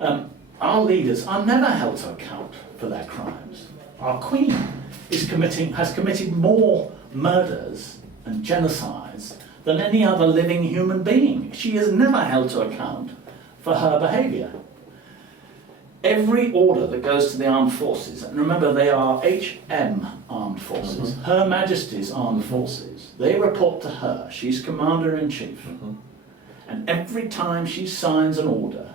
Our leaders are never held to account for their crimes. Our Queen has committed more murders and genocides than any other living human being. She is never held to account for her behaviour. Every order that goes to the armed forces, and remember they are HM armed forces, Her Majesty's armed forces, they report to her. She's Commander-in-Chief. And every time she signs an order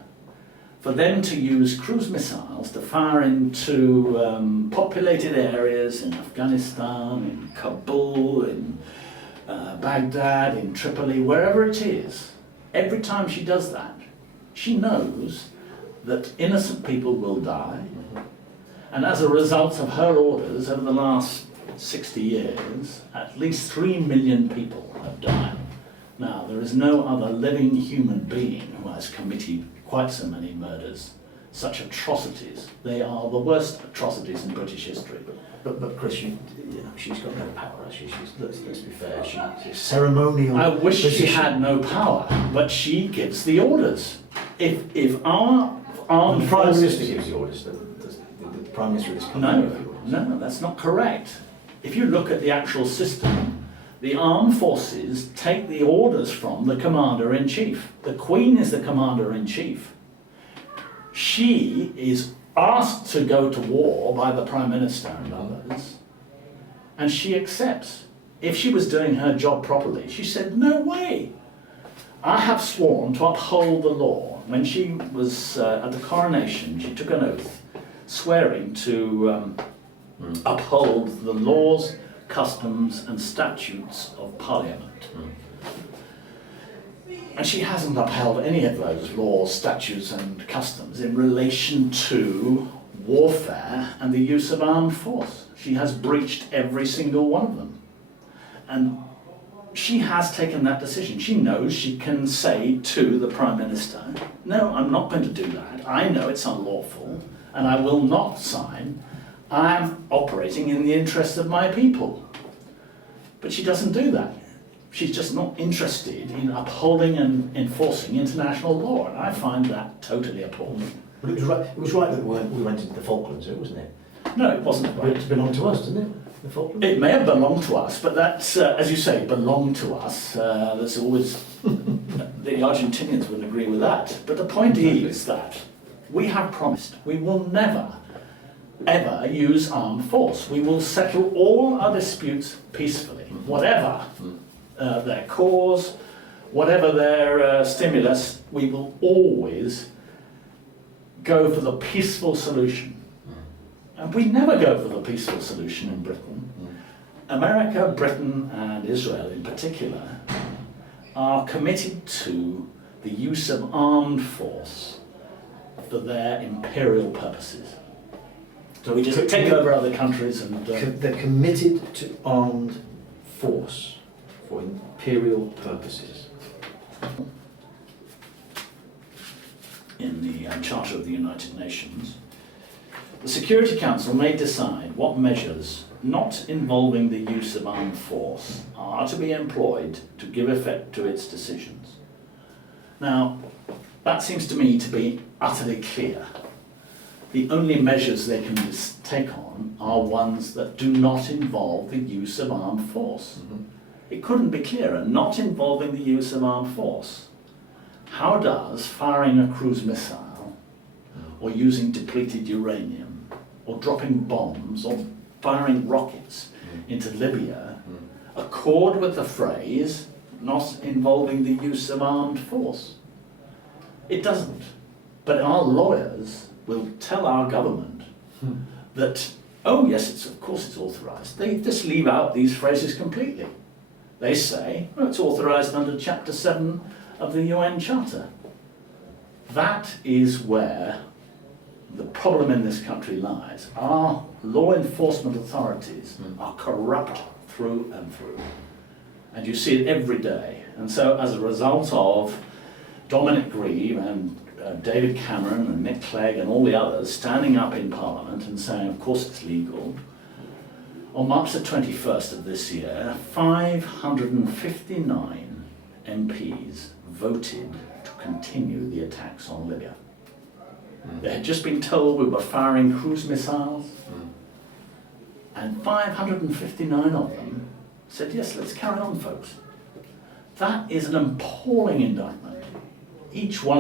for them to use cruise missiles to fire into populated areas in Afghanistan, in Kabul, in Baghdad, in Tripoli, wherever it is, every time she does that, she knows that innocent people will die, and as a result of her orders over the last 60 years, at least 3 million people have died. Now, there is no other living human being who has committed quite so many murders, such atrocities. They are the worst atrocities in British history. But Chris, she's got no power. Let's be fair. She's ceremonial. I wish she had no power, but she gives the orders. If our armed the Prime forces... Minister gives the orders. The Prime Minister of this country gives the orders. No, that's not correct. If you look at the actual system, the armed forces take the orders from the Commander-in-Chief. The Queen is the Commander-in-Chief. She is asked to go to war by the Prime Minister and others, and she accepts. If she was doing her job properly, she said, no way. I have sworn to uphold the law. When she was at the coronation, she took an oath swearing to uphold the laws, customs and statutes of Parliament. And she hasn't upheld any of those laws, statutes and customs in relation to warfare and the use of armed force. She has breached every single one of them. And she has taken that decision. She knows she can say to the Prime Minister, no, I'm not going to do that. I know it's unlawful and I will not sign. I am operating in the interests of my people. But she doesn't do that. She's just not interested in upholding and enforcing international law, and I find that totally appalling. But it was right that we went into the Falklands, wasn't it? No, it wasn't right. It belonged to us, didn't it? The Falklands? It may have belonged to us, but that's, as you say, belonged to us. There's always... the Argentinians would agree with that. But the point is that we have promised we will never, ever use armed force. We will settle all our disputes peacefully, whatever their cause, whatever their stimulus, we will always go for the peaceful solution. And we never go for the peaceful solution in Britain. America, Britain and Israel in particular are committed to the use of armed force for their imperial purposes. So we just take over other countries and... They're committed to armed force for imperial purposes. In the Charter of the United Nations, the Security Council may decide what measures not involving the use of armed force are to be employed to give effect to its decisions. Now, that seems to me to be utterly clear. The only measures they can take on are ones that do not involve the use of armed force. It couldn't be clearer, not involving the use of armed force. How does firing a cruise missile, or using depleted uranium, or dropping bombs, or firing rockets into Libya accord with the phrase, not involving the use of armed force? It doesn't. But our lawyers will tell our government that, oh yes, of course it's authorised. They just leave out these phrases completely. They say, oh, it's authorised under Chapter 7 of the UN Charter. That is where the problem in this country lies. Our law enforcement authorities are corrupt through and through. And you see it every day. And so as a result of Dominic Grieve and David Cameron and Nick Clegg and all the others standing up in Parliament and saying, of course it's legal, on March the 21st of this year, 559 MPs voted to continue the attacks on Libya. They had just been told we were firing cruise missiles, and 559 of them said, yes, let's carry on, folks. That is an appalling indictment. Each one